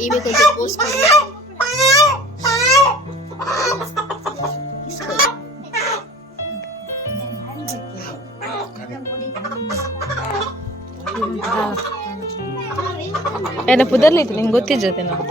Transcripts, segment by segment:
ini కొంచెం post ಏನ ಪುದರ್ಲಿತ್ತು ನಿಂಗೆ ಗೊತ್ತಿದ್ದತೆ ನಾವು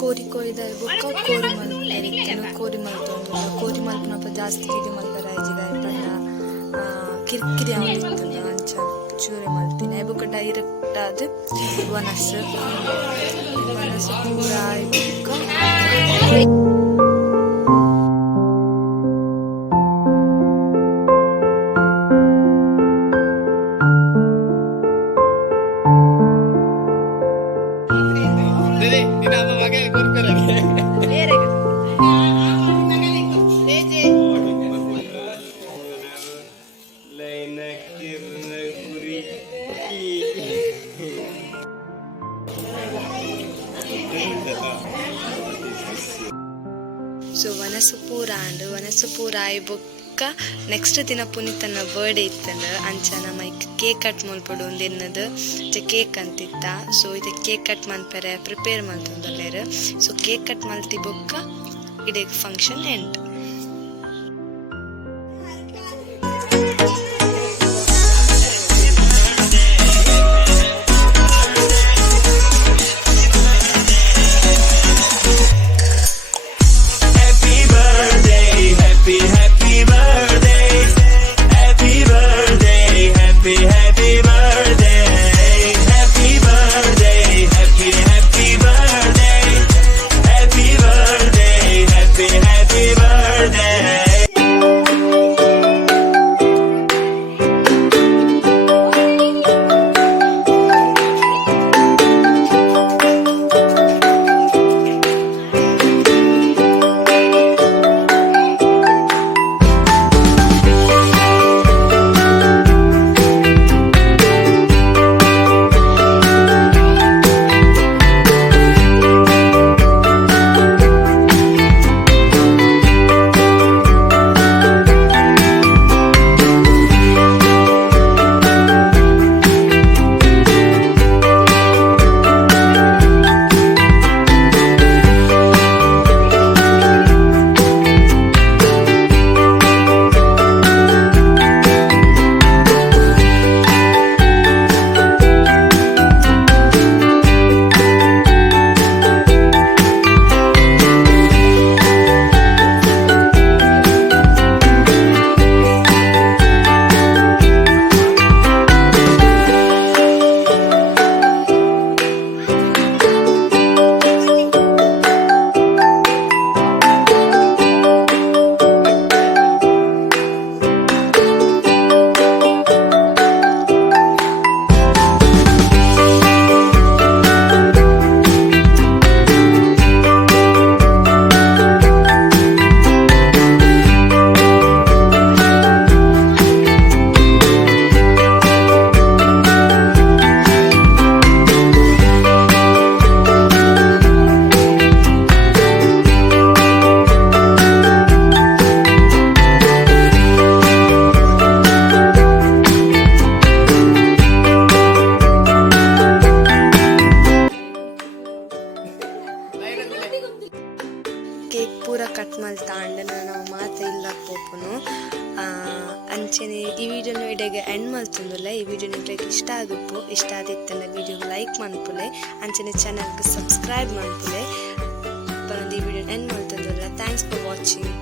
ಕೋರಿ ಕೋರಿದಾರೆ ಬೊಕ್ಕ ಕೋರಿ ಮಲ್ಪೆರಿಕೆನು ಕೋರಿ ಮಲ್ತೊಂದು ಕೋರಿ ಮಲ್ಪನಪ್ಪ ಜಾಸ್ತಿ ಇದು ಮಲ್ಪರ ಇಜಿದ ಪಂಡ ಕಿರ್ಕಿರಿ ಆವಲಿತ್ತು ಅಂಚ ಚೂರೆ ಮಲ್ಪಿನ ಬೊಕ್ಕ ಡೈರೆಕ್ಟ್ ಅದು ವನಸ್ ಪೂರ ಆಯ್ತು ಸೊ ವನಸು ಪೂರ ಆಯ್ ಬೊಕ್ಕ ನೆಕ್ಸ್ಟ್ ದಿನ ಪುನೀತನ ಬರ್ಡೇ ಇತ್ತಂದ ಅಂಚ ನಮ್ಮ ಕೇಕ್ ಕಟ್ ಮಲ್ಪಡು ಒಂದು ಎನ್ನದು ಕೇಕ್ ಅಂತಿತ್ತ ಸೊ ಇದು ಕೇಕ್ ಕಟ್ ಮಲ್ಪರೆ ಪ್ರಿಪೇರ್ ಮಲ್ತೊಂದುಲ್ಲೆರ್ ಸೊ ಕೇಕ್ ಕಟ್ ಮಲ್ತಿ ಬೊಕ್ಕ ಇಡೀ ಫಂಕ್ಷನ್ ಎಂಡ್. Happy birthday. ಕೊಡ್ತಂದುಲ್ಲ. ಈ ವಿಡಿಯೋ ನಿಮಗೆ ಇಷ್ಟ ಆದಪ್ಪು, ಇಷ್ಟ ಆದಿತ್ತಂಡ ವಿಡಿಯೋಗೆ ಲೈಕ್ ಮಾಡ್ಪುಲೆ, ಅಂಚನೆ ಚಾನಲ್ಗೆ ಸಬ್ಸ್ಕ್ರೈಬ್ ಮಾಡ್ಪುಲೆ. ಈ ವಿಡಿಯೋ ಎಂಡ್ ಮಾಡ್ತಂದುಲ್ಲ. Thanks for watching.